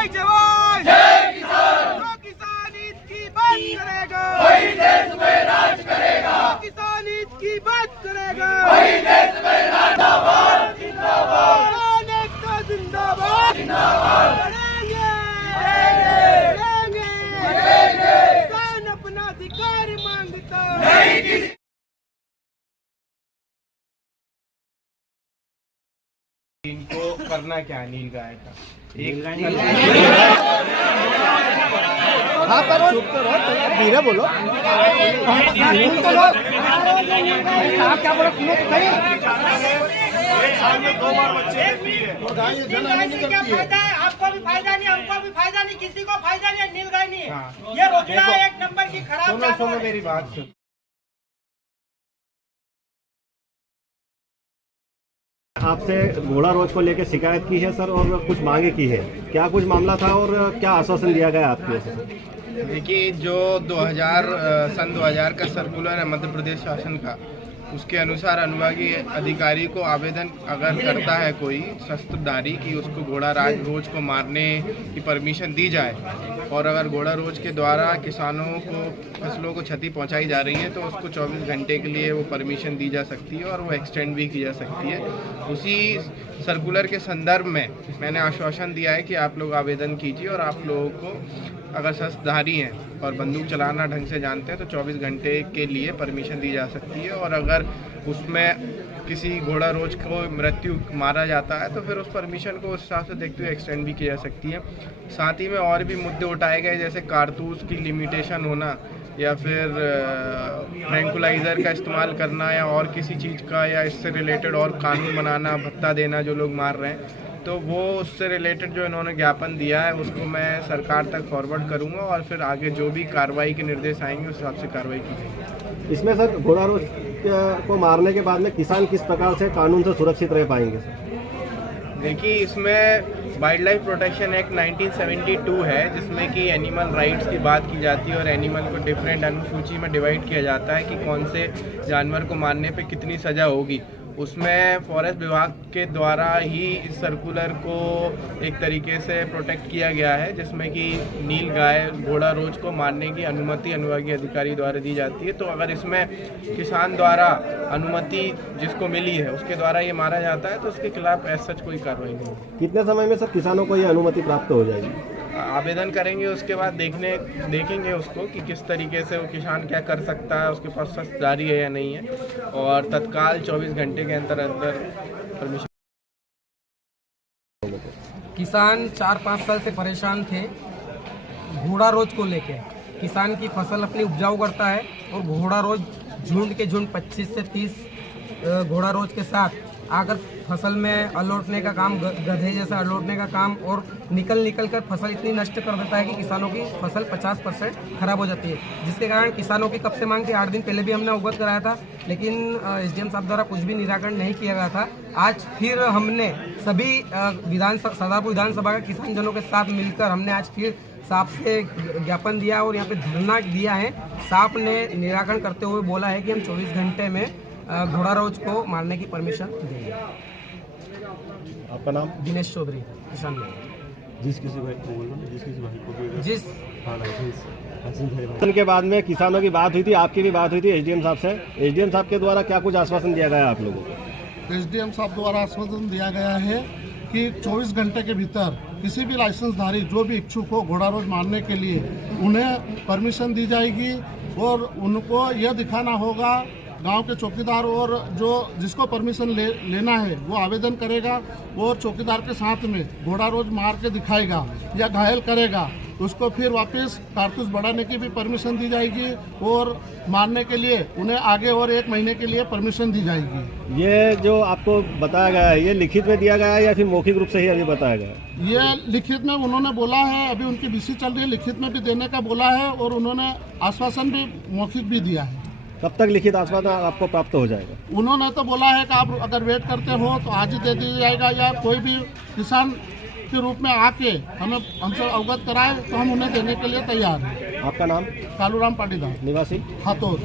जय जवान जय किसान। जो किसान हित की बात करेगा वही देश में राज करेगा। जो किसान हित की बात करेगा वही देश में राज। जिंदाबाद जिंदाबाद एकता जिंदाबाद जिंदाबाद। लड़ेंगे किसान अपना अधिकार मांगता नहीं। इनको करना क्या नील गाय का एक हाँ पर चुप तो रहो, धीरे बोलो। आप क्या बोलो? साल में 2 बार बच्चे देती है। क्या फायदा है? आपको भी फायदा नहीं, हमको भी फायदा नहीं, किसी को फायदा नहीं। नील गाय नहीं है, ये रोजना 1 नंबर की खराब। सुनो मेरी बात सुनो। आपसे घोड़ा रोज को लेकर शिकायत की है सर, और कुछ मांगे की है। क्या कुछ मामला था और क्या आश्वासन दिया गया आपकी ओर से? देखिए, जो सन 2000 का सर्कुलर है मध्य प्रदेश शासन का, उसके अनुसार अनुभागीय अधिकारी को आवेदन अगर करता है कोई शस्त्रधारी कि उसको घोड़ा रोज को मारने की परमिशन दी जाए, और अगर घोड़ा रोज के द्वारा किसानों को फसलों को क्षति पहुंचाई जा रही है तो उसको 24 घंटे के लिए वो परमिशन दी जा सकती है और वो एक्सटेंड भी की जा सकती है। उसी सर्कुलर के संदर्भ में मैंने आश्वासन दिया है कि आप लोग आवेदन कीजिए, और आप लोगों को अगर शस्त्रधारी हैं और बंदूक चलाना ढंग से जानते हैं तो 24 घंटे के लिए परमिशन दी जा सकती है। और अगर उसमें किसी घोड़ा रोज को मृत्यु मारा जाता है तो फिर उस परमिशन को उस हिसाब से देखते हुए एक्सटेंड भी की जा सकती है। साथ ही में और भी मुद्दे उठाए गए, जैसे कारतूस की लिमिटेशन होना, या फिर ट्रैंकुलाइज़र का इस्तेमाल करना, या और किसी चीज़ का, या इससे रिलेटेड और कानून बनाना, भत्ता देना जो लोग मार रहे हैं। तो वो उससे रिलेटेड जो इन्होंने ज्ञापन दिया है उसको मैं सरकार तक फॉरवर्ड करूंगा, और फिर आगे जो भी कार्रवाई के निर्देश आएंगे उस हिसाब से कार्रवाई की जाएगी। इसमें सर घोड़ा रोज को मारने के बाद में किसान किस प्रकार से कानून से सुरक्षित रह पाएंगे सर? देखिए, इसमें वाइल्ड लाइफ प्रोटेक्शन एक्ट 1972 है, जिसमें कि एनिमल राइट्स की बात की जाती है, और एनिमल को डिफरेंट अनुसूची में डिवाइड किया जाता है कि कौन से जानवर को मारने पे कितनी सज़ा होगी। उसमें फॉरेस्ट विभाग के द्वारा ही इस सर्कुलर को एक तरीके से प्रोटेक्ट किया गया है, जिसमें कि नील गाय घोड़ा रोज को मारने की अनुमति अनुभागीय अधिकारी द्वारा दी जाती है। तो अगर इसमें किसान द्वारा अनुमति जिसको मिली है उसके द्वारा ये मारा जाता है तो उसके खिलाफ ऐसा कोई कार्रवाई नहीं होगी। कितने समय में सर किसानों को ये अनुमति प्राप्त हो जाएगी? आवेदन करेंगे, उसके बाद देखेंगे उसको कि किस तरीके से वो किसान क्या कर सकता है, उसके पास शस्त्रधारी है या नहीं है, और तत्काल 24 घंटे के अंदर परमिशन। किसान 4-5 साल से परेशान थे घोड़ा रोज को लेके। किसान की फसल अपनी उपजाऊ करता है और घोड़ा रोज झुंड के झुंड 25 से 30 घोड़ा रोज के साथ आकर फसल में अलोटने का काम, गधे जैसा अलोटने का काम, और निकल कर फसल इतनी नष्ट कर देता है कि किसानों की फसल 50% खराब हो जाती है, जिसके कारण किसानों की कब से मांग थी। 8 दिन पहले भी हमने अवगत कराया था, लेकिन एसडीएम साहब द्वारा कुछ भी निराकरण नहीं किया गया था। आज फिर हमने सभी सदापुर विधानसभा के किसान जनों के साथ मिलकर हमने आज फिर साहब से ज्ञापन दिया और यहाँ पे धरना दिया है। साहब ने निराकरण करते हुए बोला है कि हम 24 घंटे में घोड़ा रोज को मारने की परमिशन देंगे। आपका नाम? दिनेश चौधरी, किसान। के बाद में किसानों की बात हुई थी, आपकी भी बात हुई थी एसडीएम साहब से। एसडीएम साहब के द्वारा क्या कुछ आश्वासन दिया गया आप लोगों को? एसडीएम साहब द्वारा आश्वासन दिया गया है कि 24 घंटे के भीतर किसी भी लाइसेंसधारी जो भी इच्छुक हो घोड़ा रोज मारने के लिए उन्हें परमिशन दी जाएगी, और उनको यह दिखाना होगा, गांव के चौकीदार और जो जिसको परमिशन लेना है वो आवेदन करेगा, और चौकीदार के साथ में घोड़ा रोज मार के दिखाएगा या घायल करेगा, उसको फिर वापस कारतूस बढ़ाने की भी परमिशन दी जाएगी, और मारने के लिए उन्हें आगे और 1 महीने के लिए परमिशन दी जाएगी। ये जो आपको बताया गया है, ये लिखित में दिया गया है या फिर मौखिक रूप से ही अभी बताया गया है? ये लिखित में उन्होंने बोला है, अभी उनकी बीसी चल रही है, लिखित में भी देने का बोला है, और उन्होंने आश्वासन भी मौखिक भी दिया है। कब तक लिखित आश्वासन आपको प्राप्त हो जाएगा? उन्होंने तो बोला है कि आप अगर वेट करते हो तो आज ही दे दिया जाएगा, या कोई भी किसान के रूप में आके हमसे अवगत कराए तो हम उन्हें देने के लिए तैयार हैं। आपका नाम? कालूराम पाटीदार, निवासी हाथोद।